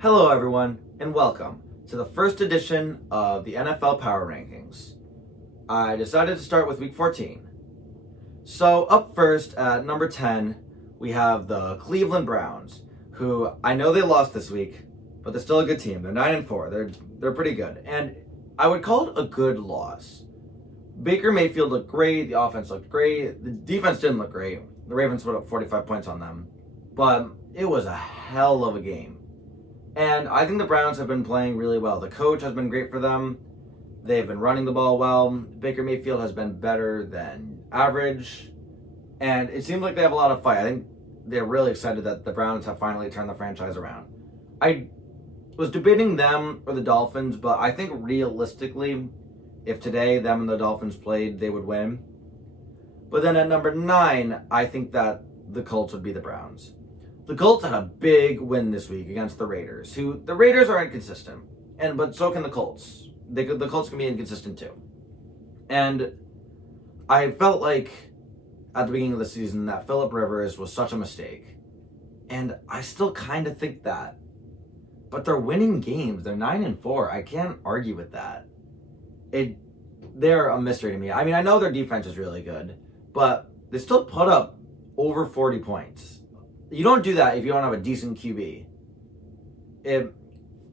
Hello, everyone, and welcome to the first edition of the NFL Power Rankings. I decided to start with Week 14. So, up first at number 10, we have the Cleveland Browns, who I know they lost this week, but they're still a good team. They're 9-4. They're pretty good, and I would call it a good loss. Baker Mayfield looked great. The offense looked great. The defense didn't look great. The Ravens put up 45 points on them, but it was a hell of a game. And I think the Browns have been playing really well. The coach has been great for them. They've been running the ball well. Baker Mayfield has been better than average. And it seems like they have a lot of fight. I think they're really excited that the Browns have finally turned the franchise around. I was debating them or the Dolphins, but I think realistically, if today them and the Dolphins played, they would win. But then at number 9, I think that the Colts would be the Browns. The Colts had a big win this week against the Raiders, who the Raiders are inconsistent, but so can the Colts. The Colts can be inconsistent too. And I felt like at the beginning of the season that Phillip Rivers was such a mistake. And I still kind of think that. But they're winning games. They're 9-4. I can't argue with that. They're a mystery to me. I mean, I know their defense is really good, but they still put up over 40 points. You don't do that if you don't have a decent QB. It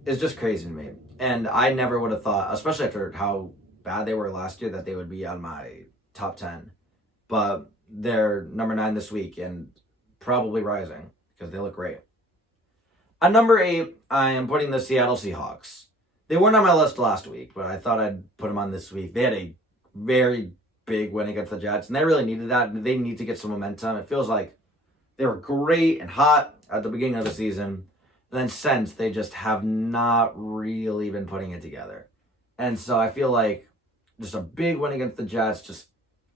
is just crazy to me. And I never would have thought, especially after how bad they were last year, that they would be on my top 10. But they're number 9 this week and probably rising because they look great. At number 8, I am putting the Seattle Seahawks. They weren't on my list last week, but I thought I'd put them on this week. They had a very big win against the Jets, and they really needed that. They need to get some momentum. It feels like they were great and hot at the beginning of the season. And then since, they just have not really been putting it together. And so I feel like just a big win against the Jets.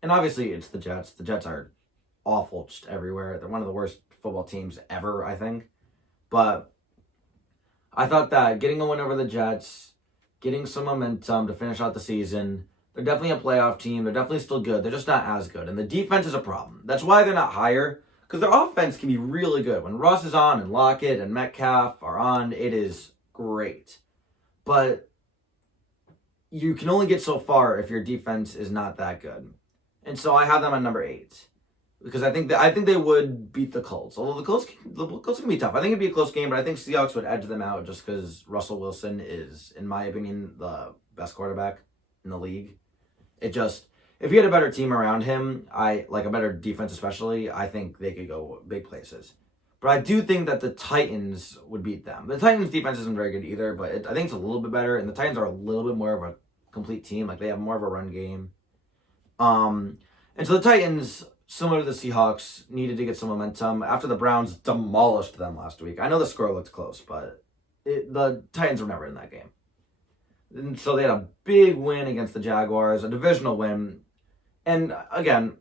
And obviously it's the Jets. The Jets are awful just everywhere. They're one of the worst football teams ever, I think. But I thought that getting a win over the Jets, getting some momentum to finish out the season, they're definitely a playoff team. They're definitely still good. They're just not as good. And the defense is a problem. That's why they're not higher. Because their offense can be really good. When Russ is on and Lockett and Metcalf are on, it is great. But you can only get so far if your defense is not that good. And so I have them on number 8. Because I think they would beat the Colts. Although the Colts can be tough. I think it'd be a close game, but I think Seahawks would edge them out just because Russell Wilson is, in my opinion, the best quarterback in the league. If he had a better team around him, a better defense especially, I think they could go big places. But I do think that the Titans would beat them. The Titans' defense isn't very good either, but I think it's a little bit better. And the Titans are a little bit more of a complete team. Like, they have more of a run game. And so the Titans, similar to the Seahawks, needed to get some momentum after the Browns demolished them last week. I know the score looked close, but the Titans were never in that game. And so they had a big win against the Jaguars, a divisional win. And again,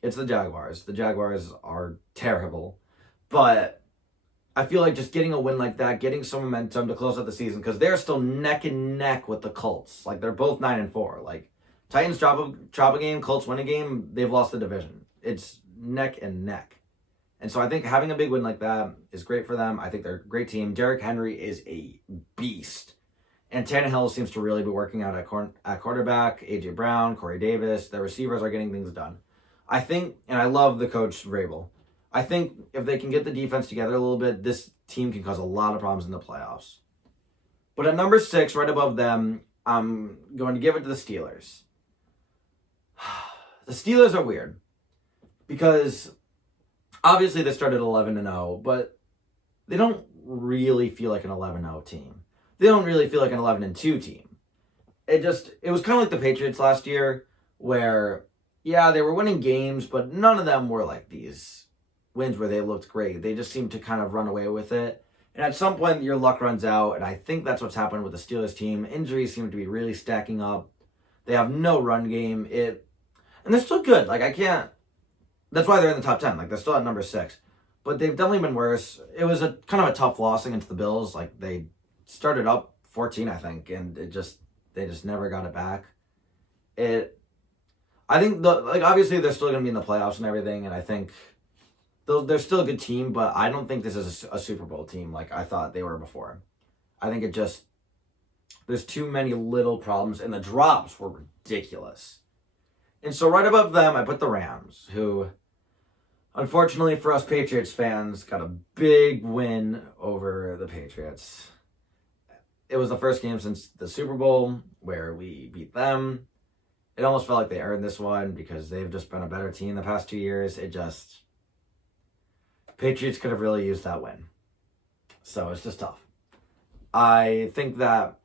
it's the Jaguars. The Jaguars are terrible. But I feel like just getting a win like that, getting some momentum to close out the season, because they're still neck and neck with the Colts. Like, they're both 9-4. Like, Titans drop a game, Colts win a game, they've lost the division. It's neck and neck. And so I think having a big win like that is great for them. I think they're a great team. Derrick Henry is a beast. And Tannehill seems to really be working out at quarterback. A.J. Brown, Corey Davis, their receivers are getting things done. I think, and I love the coach, Vrabel. I think if they can get the defense together a little bit, this team can cause a lot of problems in the playoffs. But at number 6, right above them, I'm going to give it to the Steelers. The Steelers are weird. Because obviously they started 11-0, but they don't really feel like an 11-0 team. They don't really feel like an 11-2 team. It was kind of like the Patriots last year, where, yeah, they were winning games, but none of them were like these wins where they looked great. They just seemed to kind of run away with it. And at some point, your luck runs out, and I think that's what's happened with the Steelers team. Injuries seem to be really stacking up. They have no run game. And they're still good. That's why they're in the top 10. Like, they're still at number 6. But they've definitely been worse. It was a kind of a tough loss against the Bills. Like, they started up 14, I think, and they just never got it back. I think obviously they're still going to be in the playoffs and everything, and I think they're still a good team, but I don't think this is a Super Bowl team like I thought they were before. I think there's too many little problems, and the drops were ridiculous. And so right above them, I put the Rams, who, unfortunately for us Patriots fans, got a big win over the Patriots. It was the first game since the Super Bowl where we beat them. It almost felt like they earned this one because they've just been a better team the past 2 years. Patriots could have really used that win. So it's just tough. I think that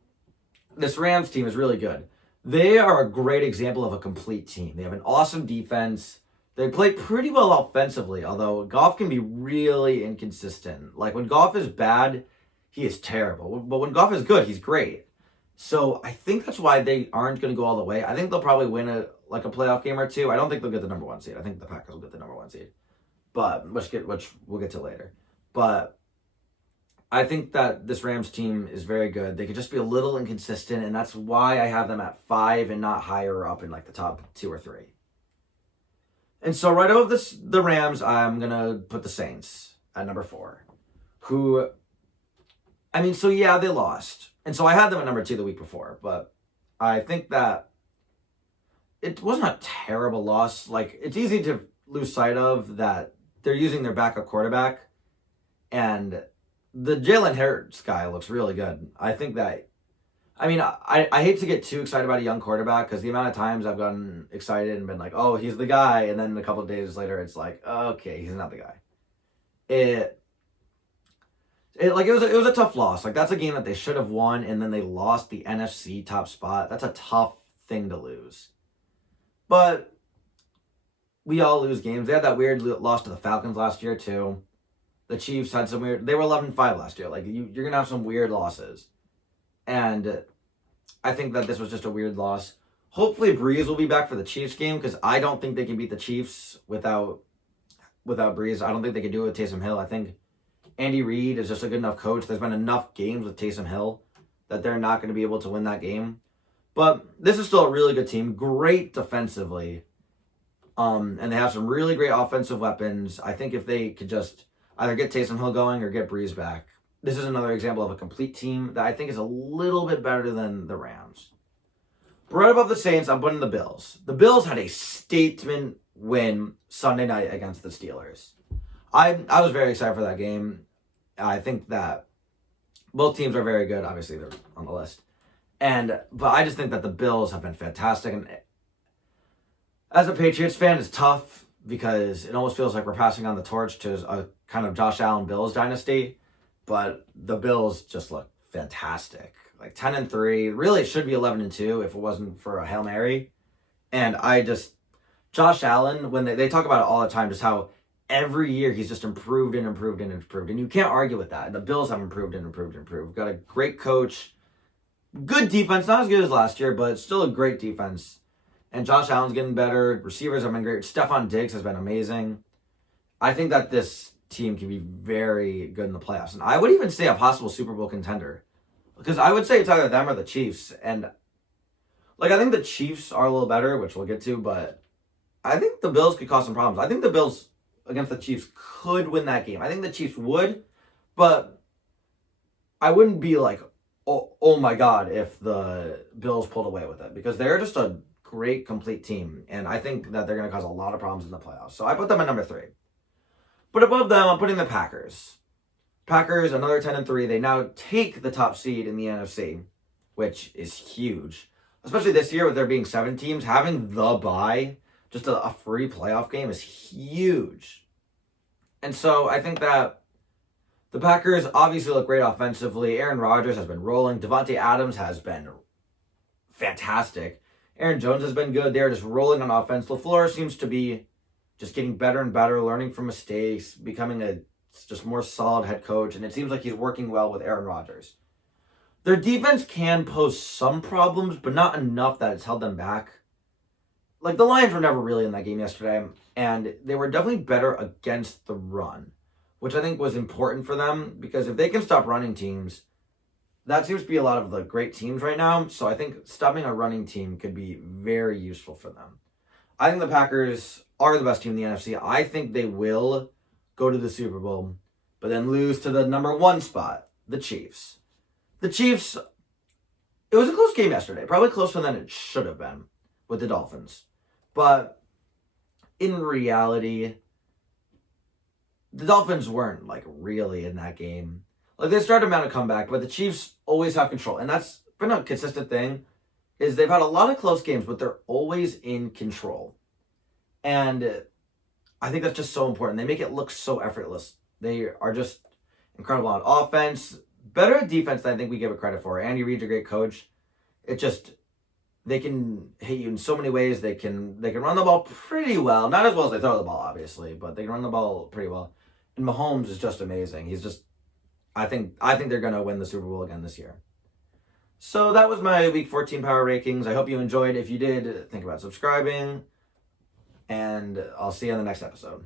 this Rams team is really good. They are a great example of a complete team. They have an awesome defense. They play pretty well offensively, although Goff can be really inconsistent. Like when Goff is bad, he is terrible. But when Goff is good, he's great. So I think that's why they aren't going to go all the way. I think they'll probably win a playoff game or two. I don't think they'll get the number 1 seed. I think the Packers will get the number 1 seed. But which we'll get to later. But I think that this Rams team is very good. They could just be a little inconsistent, and that's why I have them at 5 and not higher up in like the top 2 or 3. And so right above the Rams, I'm gonna put the Saints at number 4. They lost. And so I had them at number 2 the week before, but I think that it wasn't a terrible loss. Like, it's easy to lose sight of that they're using their backup quarterback, and the Jalen Hurts guy looks really good. I think that, I hate to get too excited about a young quarterback because the amount of times I've gotten excited and been like, oh, he's the guy, and then a couple of days later it's like, okay, he's not the guy. It was a tough loss. Like, that's a game that they should have won, and then they lost the NFC top spot. That's a tough thing to lose. But we all lose games. They had that weird loss to the Falcons last year too. The Chiefs had some weird. They were 11-5 last year. Like, you're gonna have some weird losses, and I think that this was just a weird loss. Hopefully, Breeze will be back for the Chiefs game because I don't think they can beat the Chiefs without Breeze. I don't think they can do it with Taysom Hill. I think Andy Reid is just a good enough coach. There's been enough games with Taysom Hill that they're not going to be able to win that game. But this is still a really good team. Great defensively. And they have some really great offensive weapons. I think if they could just either get Taysom Hill going or get Breeze back, this is another example of a complete team that I think is a little bit better than the Rams. But right above the Saints, I'm putting the Bills. The Bills had a statement win Sunday night against the Steelers. I was very excited for that game. I think that both teams are very good. Obviously, they're on the list. But I just think that the Bills have been fantastic. And as a Patriots fan, it's tough because it almost feels like we're passing on the torch to a kind of Josh Allen Bills dynasty. But the Bills just look fantastic. Like 10-3. Really, it should be 11-2 if it wasn't for a Hail Mary. And Josh Allen, when they talk about it all the time, just how every year he's just improved and improved and improved. And you can't argue with that. The Bills have improved and improved and improved. We've got a great coach. Good defense. Not as good as last year, but still a great defense. And Josh Allen's getting better. Receivers have been great. Stephon Diggs has been amazing. I think that this team can be very good in the playoffs. And I would even say a possible Super Bowl contender. Because I would say it's either them or the Chiefs. And I think the Chiefs are a little better, which we'll get to, but I think the Bills could cause some problems. I think the Bills against the Chiefs could win that game. I think the Chiefs would, but I wouldn't be like, oh my God, if the Bills pulled away with it, because they're just a great, complete team, and I think that they're going to cause a lot of problems in the playoffs. So I put them at number 3. But above them, I'm putting the Packers. Packers, another 10-3. They now take the top seed in the NFC, which is huge. Especially this year with there being 7 teams, having the bye, just a free playoff game is huge. And so I think that the Packers obviously look great offensively. Aaron Rodgers has been rolling. Devontae Adams has been fantastic. Aaron Jones has been good. They're just rolling on offense. LaFleur seems to be just getting better and better, learning from mistakes, becoming a just more solid head coach. And it seems like he's working well with Aaron Rodgers. Their defense can pose some problems, but not enough that it's held them back. Like, the Lions were never really in that game yesterday, and they were definitely better against the run, which I think was important for them, because if they can stop running teams, that seems to be a lot of the great teams right now. So I think stopping a running team could be very useful for them. I think the Packers are the best team in the NFC. I think they will go to the Super Bowl, but then lose to the number 1 spot, the Chiefs. The Chiefs, it was a close game yesterday. Probably closer than it should have been with the Dolphins. But in reality, the Dolphins weren't like really in that game. Like they started out a comeback, but the Chiefs always have control. And that's been a consistent thing, is they've had a lot of close games, but they're always in control. And I think that's just so important. They make it look so effortless. They are just incredible on offense, better at defense than I think we give it credit for. Andy Reid's a great coach. It just, they can hit you in so many ways. They can run the ball pretty well. Not as well as they throw the ball, obviously, but they can run the ball pretty well. And Mahomes is just amazing. He's just, I think they're going to win the Super Bowl again this year. So that was my Week 14 Power Rankings. I hope you enjoyed. If you did, think about subscribing. And I'll see you on the next episode.